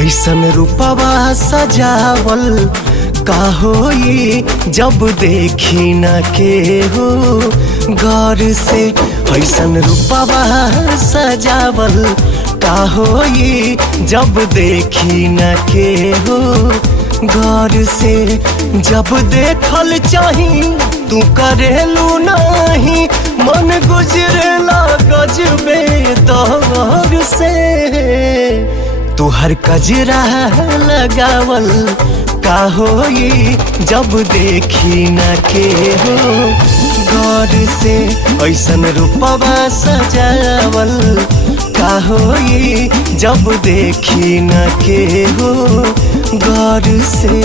ऐसन रूपवा सजावल का होई जब देखी न के हो गौर से। ऐसन रूपवा सजावल का होई जब देखी न के हो गौर से। जब देखल चाही तू करेलू नहीं, मन गुजरेला गजबे दौर से। तुहर कजरा लगावल का होई जब देखी न के हो गौर से। ऐसन रूपवा सजावल का होई जब देखी न के हो गौर से।